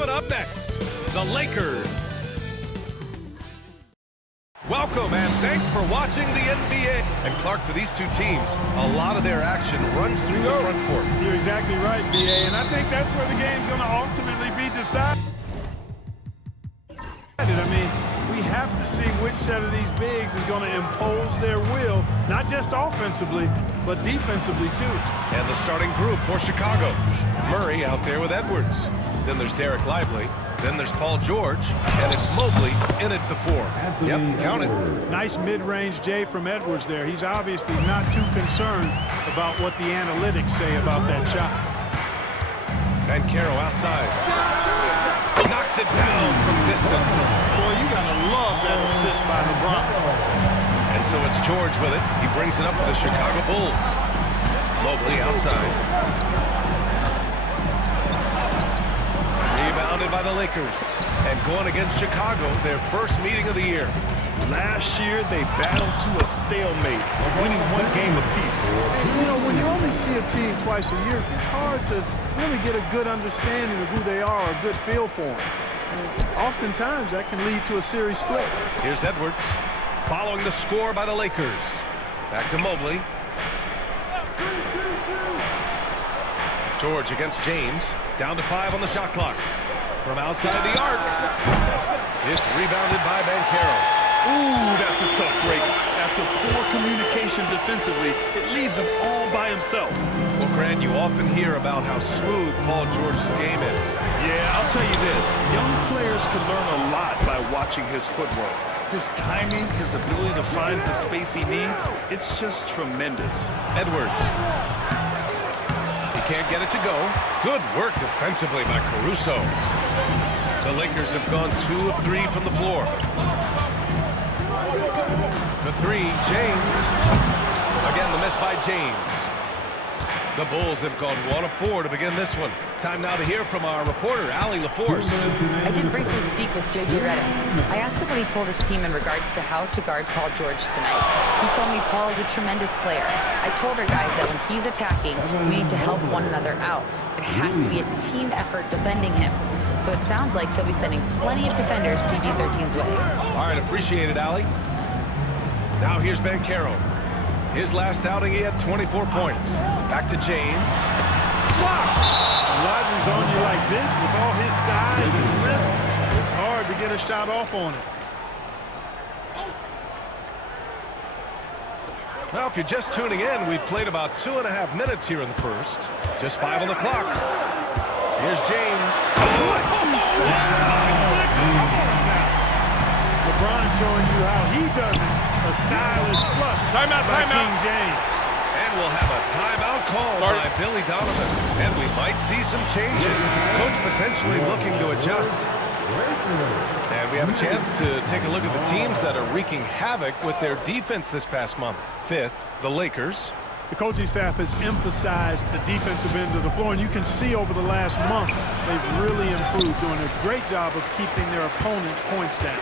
Coming up next, the Lakers. Welcome and thanks for watching the NBA. And Clark, for these two teams, a lot of their action runs through the front court. You're exactly right, B.A., and I think that's where the game's going to ultimately be decided. I mean, we have to see which set of these bigs is going to impose their will, not just offensively, but defensively too. And the starting group for Chicago. Murray out there with Edwards. Then there's Derek Lively. Then there's Paul George. And it's Moogle in at the 4. Yep, count it. Nice mid-range J from Edwards there. He's obviously not too concerned about what the analytics say about that shot. Banchero outside. Knocks it down from distance. Boy, you got to love that assist by LeBron. And so it's George with it. He brings it up for the Chicago Bulls. Mobley outside. Rebounded by the Lakers. And going against Chicago, their first meeting of the year. Last year, they battled to a stalemate, winning one game apiece. You know, when you only see a team twice a year, it's hard to really get a good understanding of who they are, a good feel for them. Oftentimes, that can lead to a series split. Here's Edwards, following the score by the Lakers. Back to Mobley. George against James, down to 5 on the shot clock. From outside the arc. It's rebounded by Banchero. Ooh, that's a tough break. After poor communication defensively, it leaves him all by himself. Well, Grant, you often hear about how smooth Paul George's game is. Yeah, I'll tell you this. Young players can learn a lot by watching his footwork. His timing, his ability to find the space he needs, it's just tremendous. Edwards. He can't get it to go. Good work defensively by Caruso. The Lakers have gone 2 of 3 from the floor. The 3, James. Again, the miss by James. The Bulls have gone 1 of 4 to begin this one. Time now to hear from our reporter, R94. I did briefly speak with J.J. Redick. I asked him what he told his team in regards to how to guard Paul George tonight. He told me Paul is a tremendous player. I told our guys that when he's attacking, we need to help one another out. It has to be a team effort defending him. So it sounds like he'll be sending plenty of defenders PG-13's way. All right, appreciate it, Allie. Now here's Banchero. His last outing, he had 24 points. Back to James. Blocked! Lively's on you like this with all his size and length. It's hard to get a shot off on it. Well, if you're just tuning in, we've played about 2.5 minutes here in the first. Just 5 on the clock. Here's James. LeBron showing you how he does it. A stylish flush by King James. And we'll have a timeout call by Billy Donovan. And we might see some changes. Coach potentially looking to adjust. And we have a chance to take a look at the teams that are wreaking havoc with their defense this past month. 5th, the Lakers. The coaching staff has emphasized the defensive end of the floor, and you can see over the last month they've really improved, doing a great job of keeping their opponents' points down.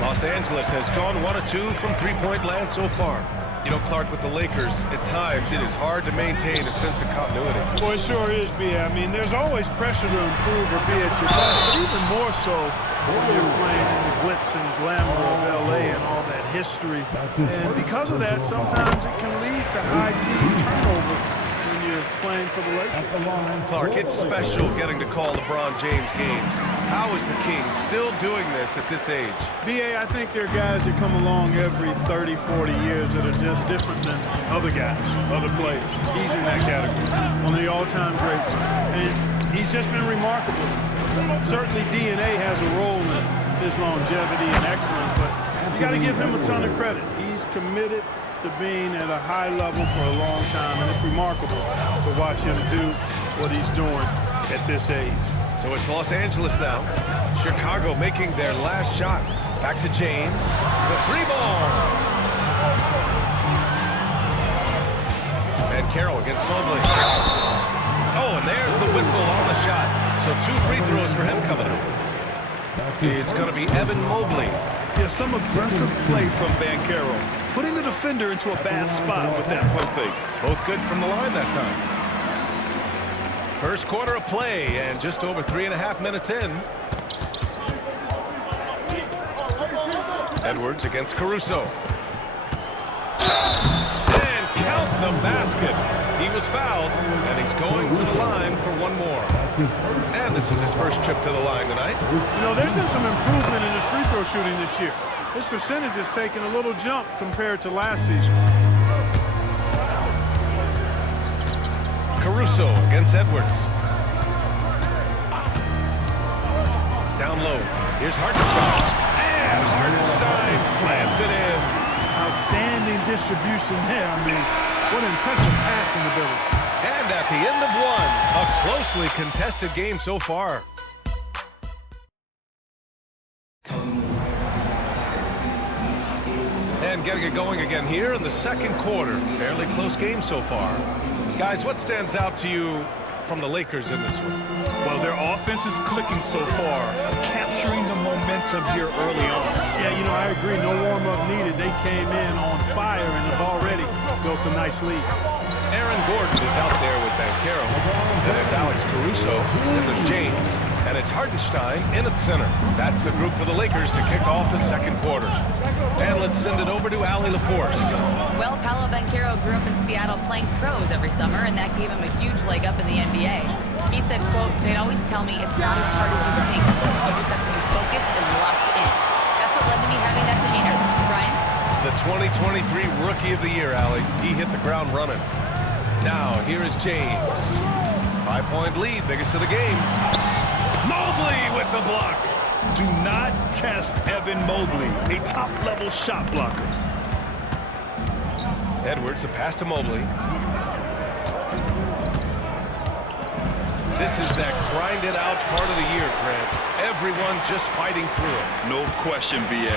Los Angeles has gone 1 of 2 from three-point land so far. You know, Clark, with the Lakers, at times it is hard to maintain a sense of continuity. Well, it sure is, B.A. I mean, there's always pressure to improve or be at your best, but even more so when you're playing in the glitz and glamour of L.A. and all that history. And because of that, sometimes it can lead to high team turnover when you're playing for the Lakers. Clark, it's special getting to call LeBron James games. How is the King still doing this at this age? B.A., I think there are guys that come along every 30, 40 years that are just different than other guys, other players. He's in that category, one of the all-time greats. And he's just been remarkable. Certainly DNA has a role in his longevity and excellence, but you got to give him a ton of credit. He's committed to being at a high level for a long time, and it's remarkable to watch him do what he's doing at this age. So it's Los Angeles now. Chicago making their last shot. Back to James. The 3-ball. And Carroll against Mobley. Oh, and there's the whistle on the shot. So 2 free throws for him coming up. It's going to be Evan Mobley. Yeah, some aggressive play from Banchero, putting the defender into a bad spot with that pump fake. Both good from the line that time. First quarter of play and just over 3.5 minutes in. Edwards against Caruso. And count the basket. He was fouled, and he's going to the line for one more. And this is his first trip to the line tonight. You know, there's been some improvement in his free throw shooting this year. His percentage has taken a little jump compared to last season. Caruso against Edwards. Down low. Here's Hartenstein. And Hartenstein slams it in. Outstanding distribution there. I mean, what an impressive passing ability. And at the end of one, a closely contested game so far. And getting it going again here in the second quarter. Fairly close game so far. Guys, what stands out to you from the Lakers in this one? Well, their offense is clicking so far, capturing the momentum here early on. Yeah, you know, I agree. No warm-up needed. They came in on fire and have already built a nice lead. Aaron Gordon is out there with Banchero. Then it's Alex Caruso. Then there's James. And it's Hartenstein in at center. That's the group for the Lakers to kick off the second quarter. And let's send it over to Allie LaForce. Well, Paolo Banchero grew up in Seattle playing pros every summer, and that gave him a huge leg up in the NBA. He said, quote, "They'd always tell me it's not as hard as you think. You just have to be focused and locked in." That's what led to me having that demeanor. Brian? The 2023 Rookie of the Year, Allie. He hit the ground running. Now, here is James. 5-point lead, biggest of the game. Mobley with the block. Do not test Evan Mobley, a top-level shot blocker. Edwards, a pass to Mobley. This is that grind-it-out part of the year, Grant. Everyone just fighting through it. No question, B.A.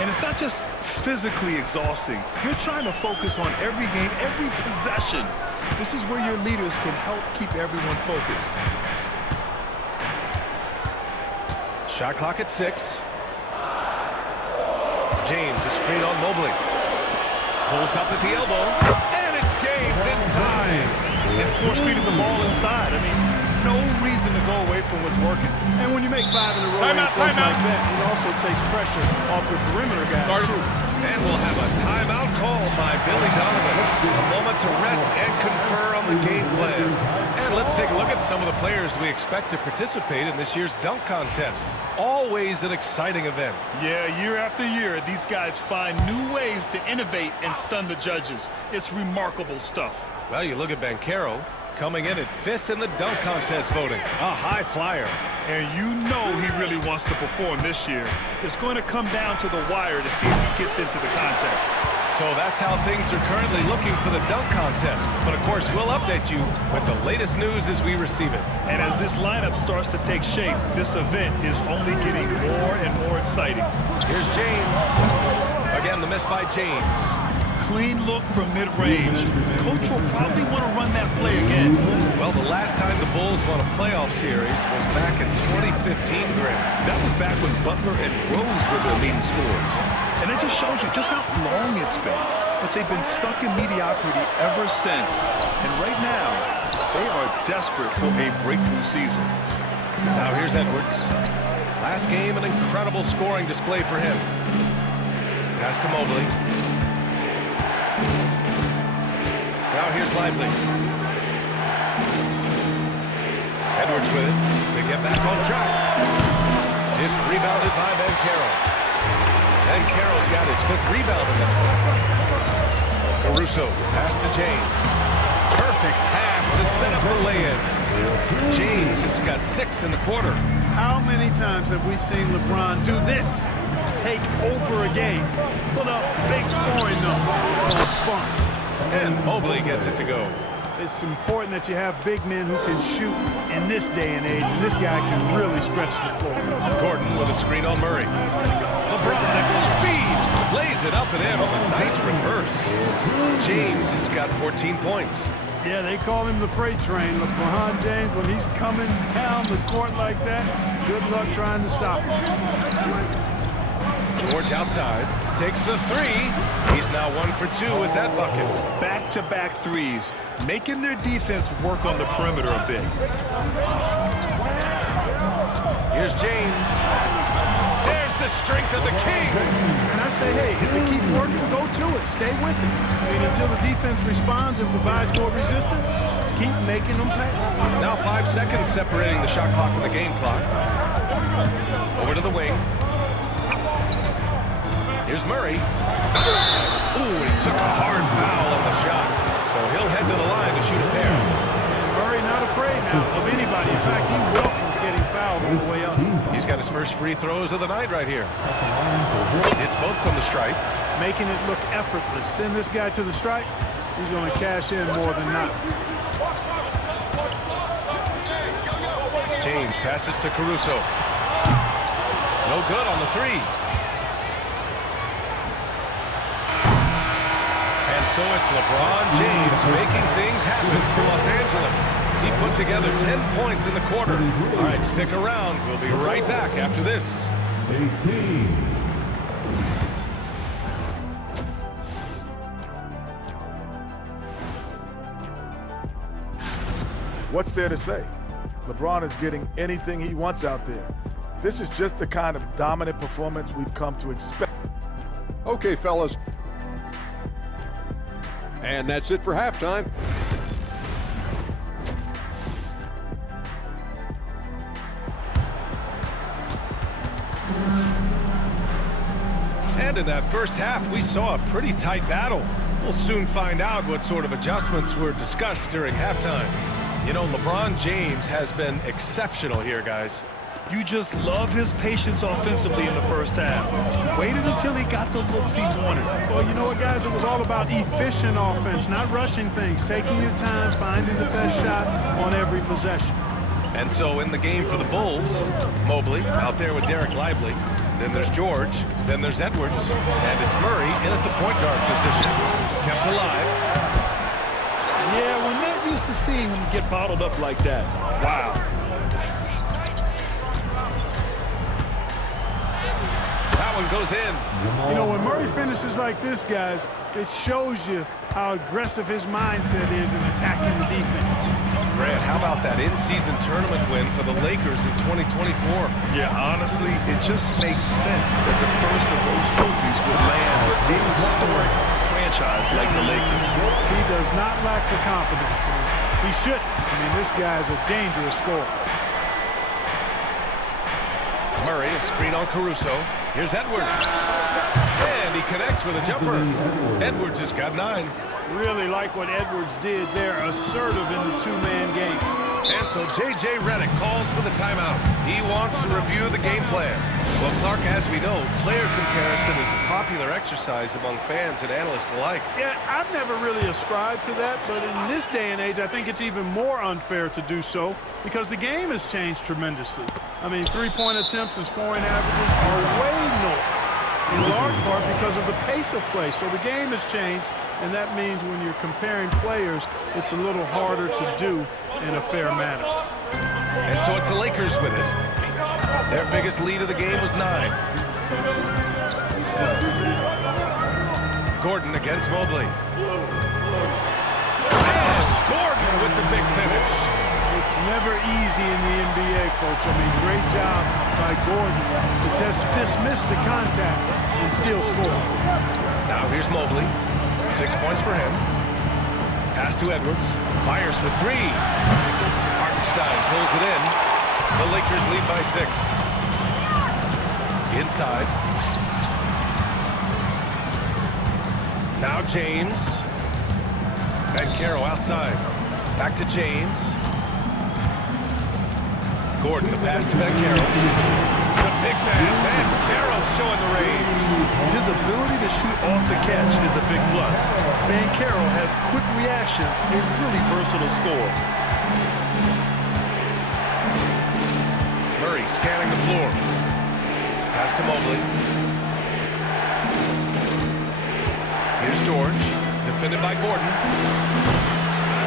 And it's not just physically exhausting. You're trying to focus on every game, every possession. This is where your leaders can help keep everyone focused. Shot clock at 6. James, a screen on Mobley. Pulls up at the elbow. And it's James inside. And force-feeding the ball inside. I mean, no reason to go away from what's working. And when you make 5 in a row like that, it also takes pressure off your perimeter guys, too. And we'll have a timeout called by Billy Donovan. A moment to rest and confer on the game plan. And let's take a look at some of the players we expect to participate in this year's dunk contest. Always an exciting event. Yeah, year after year, these guys find new ways to innovate and stun the judges. It's remarkable stuff. Well, you look at Banchero, coming in at 5th in the dunk contest voting. A high flyer. And you know he really wants to perform this year. It's going to come down to the wire to see if he gets into the contest. So that's how things are currently looking for the dunk contest. But of course, we'll update you with the latest news as we receive it. And as this lineup starts to take shape, this event is only getting more and more exciting. Here's James. Again, the miss by James. Clean look from mid-range. Coach will probably want to run that play again. Well, the last time the Bulls won a playoff series was back in 2015, Grant. That was back when Butler and Rose were their leading scorers. And it just shows you just how long it's been. But they've been stuck in mediocrity ever since. And right now, they are desperate for a breakthrough season. Now here's Edwards. Last game, an incredible scoring display for him. Pass to Mobley. Now here's Lively. Edwards with it to get back on track. It's rebounded by Banchero. Banchero's got his 5th rebound in this one. Caruso, pass to James. Perfect pass to set up the lay-in. James has got 6 in the quarter. How many times have we seen LeBron do this? Take over a game. Put up big scoring numbers. Fun. And Mobley gets it to go. It's important that you have big men who can shoot in this day and age, and this guy can really stretch the floor. Gordon with a screen on Murray. LeBron at full speed. Lays it up and in with a nice reverse. James has got 14 points. Yeah, they call him the freight train. LeBron James, when he's coming down the court like that, good luck trying to stop him. George outside. takes the three. He's now 1 for 2 with that bucket. Back-to-back threes, making their defense work on the perimeter a bit. Here's James. There's the strength of the king. And I say, hey, if it keeps working, go to it. Stay with it. I mean, until the defense responds and provides more resistance, keep making them pay. Now 5 seconds separating the shot clock and the game clock. Over to the wing. Here's Murray. Ooh, he took a hard foul on the shot. So he'll head to the line to shoot a pair. And Murray not afraid now of anybody. In fact, he welcomes getting fouled on the way up. He's got his first free throws of the night right here. It's both from the stripe. Making it look effortless. Send this guy to the strike, he's going to cash in more than not. James passes to Caruso. No good on the three. And so it's LeBron James making things happen for Los Angeles. He put together 10 points in the quarter. All right, stick around. We'll be right back after this. 18. What's there to say? LeBron is getting anything he wants out there. This is just the kind of dominant performance we've come to expect. Okay, fellas. And that's it for halftime. And in that first half, we saw a pretty tight battle. We'll soon find out what sort of adjustments were discussed during halftime. You know, LeBron James has been exceptional here, guys. You just love his patience offensively in the first half. Waited until he got the looks he wanted. Well, you know what, guys? It was all about efficient offense, not rushing things, taking your time, finding the best shot on every possession. And so in the game for the Bulls, Mobley out there with Derek Lively. Then there's George. Then there's Edwards. And it's Murray in at the point guard position. Kept alive. Yeah, we're not used to seeing him get bottled up like that. Wow. That one goes in. You know, when Murray finishes like this, guys, it shows you how aggressive his mindset is in attacking the defense. Grant, how about that in-season tournament win for the Lakers in 2024? Yeah, honestly, it just makes sense that the first of those trophies would land with a historic franchise like the Lakers. He does not lack for confidence. He shouldn't. I mean, this guy's a dangerous scorer. Murray, a screen on Caruso. Here's Edwards. And he connects with a jumper. Edwards has got 9. Really like what Edwards did there, assertive in the two-man game. And so J.J. Redick calls for the timeout. He wants to review the game plan. Well, Clark, as we know, player comparison is a popular exercise among fans and analysts alike. Yeah, I've never really ascribed to that, but in this day and age, I think it's even more unfair to do so because the game has changed tremendously. I mean, three-point attempts and scoring averages are way north, in large part because of the pace of play. So the game has changed, and that means when you're comparing players, it's a little harder to do in a fair manner. And so it's the Lakers with it. Their biggest lead of the game was 9. Gordon against Mobley. And Gordon with the big finish. It's never easy in the NBA, folks. I mean, great job by Gordon to just dismiss the contact and still score. Now here's Mobley. 6 points for him. Pass to Edwards. Fires for 3. Hartenstein pulls it in. The Lakers lead by 6. Inside. Now James. And Carroll outside. Back to James. Gordon, the pass to Carroll. The big man, Carroll showing the range. His ability to shoot off the catch is a big plus. Carroll has quick reactions and really versatile score. Murray scanning the floor. Pass to Mobley. Here's George, defended by Gordon.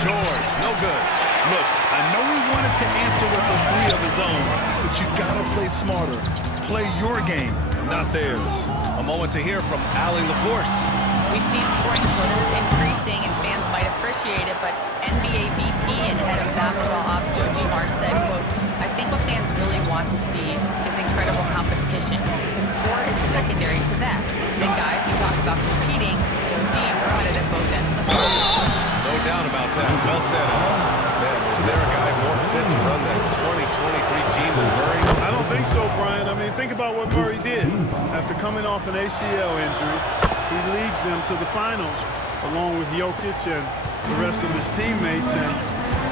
George, no good. Look, I know he wanted to answer with a 3 of his own, but you gotta play smarter. play your game, not theirs. A moment to hear from R94. We've seen scoring totals increasing, and fans might appreciate it, but NBA VP and head of basketball ops Joe DeMar said, quote, "I think what fans really want to see is incredible competition. The score is secondary to that. And guys, you talk about competing, Joe D brought it at both ends of the floor." No doubt about that. Well said. Man, was there a guy more fit to run that 2023 team than Murray? I don't think so, Brian. I mean, think about what Murray did. After coming off an ACL injury, he leads them to the finals along with Jokic and the rest of his teammates, and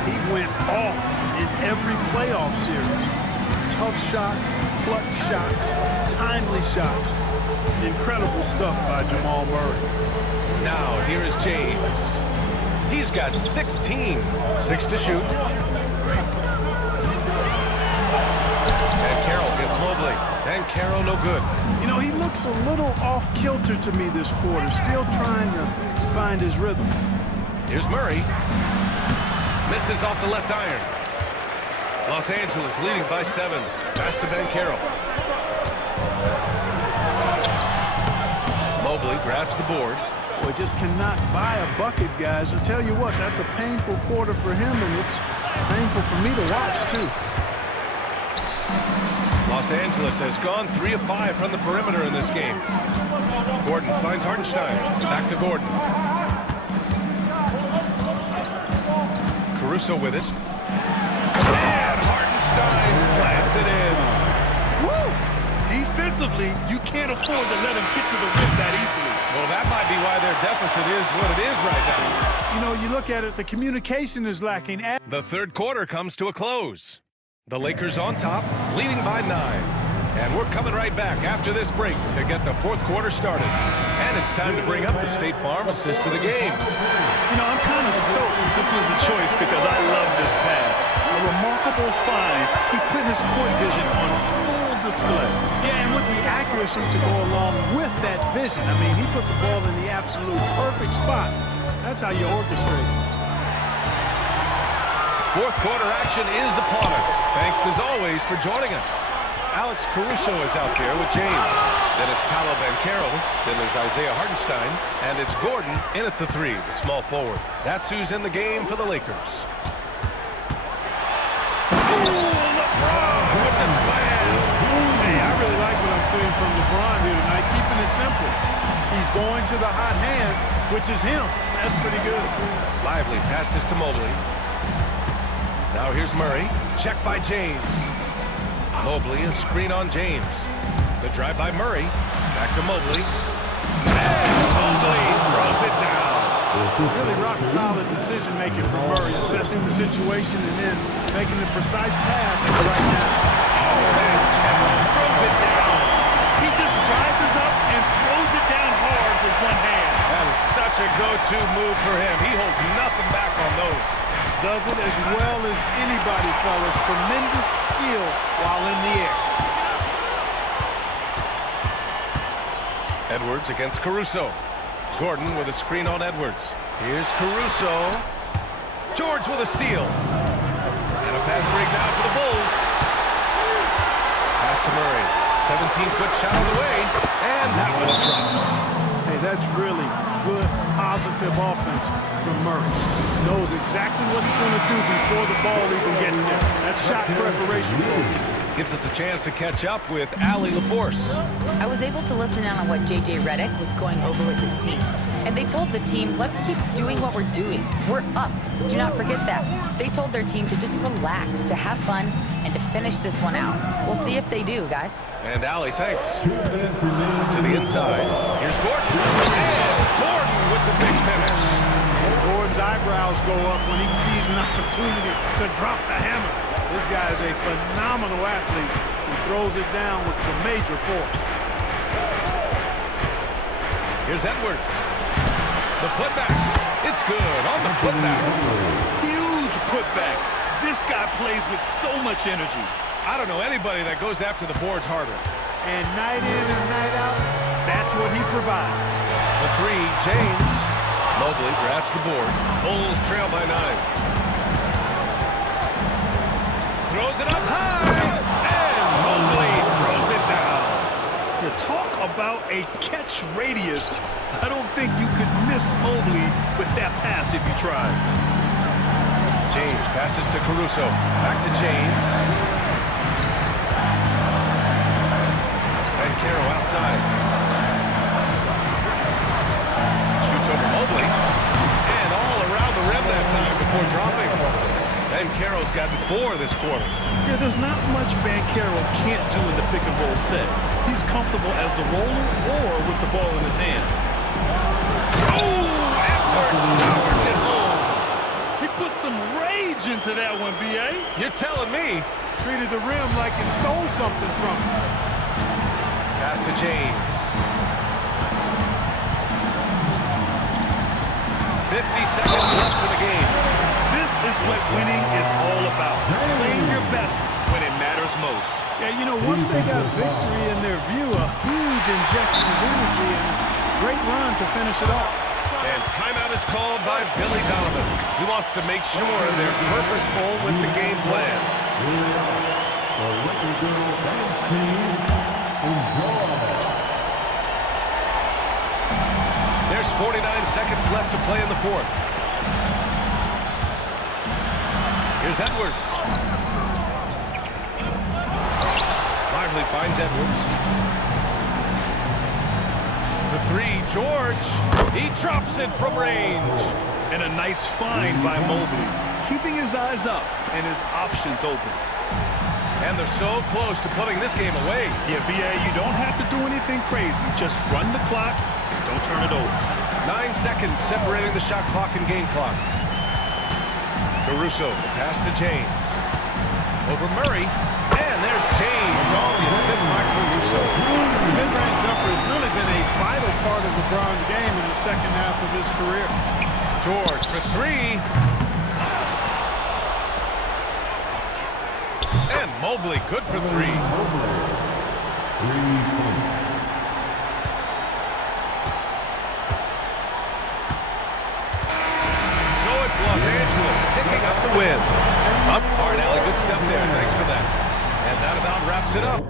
he went off in every playoff series. Tough shots, clutch shots, timely shots. Incredible stuff by Jamal Murray. Now, here is James. He's got 16. 6 to shoot. And Carroll gets Mobley. And Carroll no good. You know, he looks a little off-kilter to me this quarter, still trying to find his rhythm. Here's Murray. Misses off the left iron. Los Angeles leading by 7. Pass to Ben Carroll. Mobley grabs the board. Boy, just cannot buy a bucket, guys. I'll tell you what, that's a painful quarter for him, and it's painful for me to watch, too. Los Angeles has gone 3 of 5 from the perimeter in this game. Gordon finds Hartenstein. Back to Gordon. Caruso with it. And Hartenstein slams it in. Woo! Defensively, you can't afford to let him get to the rim that easily. Well, that might be why their deficit is what it is right now. You know, you look at it, the communication is lacking. The third quarter comes to a close. The Lakers on top, leading by 9. And we're coming right back after this break to get the fourth quarter started. And it's time to bring up the State Farm assist to the game. You know, I'm kind of stoked this was a choice because I love this pass. A remarkable find. He put his court vision on full display. Yeah, and with the accuracy to go along with that vision. I mean, he put the ball in the absolute perfect spot. That's how you orchestrate. Fourth quarter action is upon us. Thanks as always for joining us. Alex Caruso is out there with James. Then it's Paolo Banchero. Then there's Isaiah Hartenstein. And it's Gordon in at the 3, the small forward. That's who's in the game for the Lakers. LeBron with the slam. Hey, I really like what I'm seeing from LeBron here tonight, keeping it simple. He's going to the hot hand, which is him. That's pretty good. Lively passes to Mobley. Now here's Murray. Check by James. Mobley, a screen on James. The drive by Murray. Back to Mobley. And Mobley throws it down. Really rock-solid decision-making from Murray, assessing the situation and then making the precise pass at the right time. And Carroll throws it down. He just rises up and throws it down hard with one hand. That is such a go-to move for him. He holds nothing back on those. Does it as well as anybody, fellas. Tremendous skill while in the air. Edwards against Caruso. Gordon with a screen on Edwards. Here's Caruso. George with a steal. And a fast break now for the Bulls. Pass to Murray. 17-foot shot on the way. And that one drops. Hey, that's really good, positive offense from Murray. Knows exactly what he's going to do before the ball even gets there. That's shot preparation for him. Gives us a chance to catch up with R94. I was able to listen in on what J.J. Redick was going over with his team. And they told the team, let's keep doing what we're doing. We're up. Do not forget that. They told their team to just relax, to have fun, and to finish this one out. We'll see if they do, guys. And Allie, thanks. To the inside. Here's Gordon. And Gordon with the big finish. Gordon's eyebrows go up when he sees an opportunity to drop the hammer. This guy is a phenomenal athlete who throws it down with some major force. Here's Edwards. The putback. It's good on the putback. Huge putback. This guy plays with so much energy. I don't know anybody that goes after the boards harder. And night in and night out, that's what he provides. The 3, James. Mobley grabs the board. Bulls trail by 9. Throws it up high. And Mobley throws it down. about a catch radius. I don't think you could miss Mobley with that pass if you tried. James passes to Caruso. Back to James. Caro outside. Shoots over Mobley. And all around the rim that time before dropping. Ben Caro's gotten 4 this quarter. Yeah, there's not much Caro can't do in the pick and roll set. He's comfortable as the roller or with the ball in his hands. Oh! Edwards powers it home. He put some rage into that one, B.A. You're telling me. Treated the rim like it stole something from him. Pass to James. 50 seconds left in the game. This is what winning is all about. Playing your best when it matters most. Yeah, you know, once they got victory in their view, a huge injection of energy and a great run to finish it off. And timeout is called by Billy Donovan. He wants to make sure they're purposeful with the game plan. There's 49 seconds left to play in the fourth. Here's Edwards. Lively finds Edwards. The 3, George. He drops it from range. And a nice find by Mobley. Keeping his eyes up and his options open. And they're so close to putting this game away. Yeah, B.A., you don't have to do anything crazy. Just run the clock. Don't turn it over. 9 seconds separating the shot clock and game clock. Caruso, the pass to James. Over Murray. And there's James. All the assist by Caruso. The mid-range jumper has really been a vital part of LeBron's game in the second half of his career. George for 3. And Mobley good for 3. So it's Los Angeles picking up the win. Hard alley, good stuff there. Thanks for that. And that about wraps it up.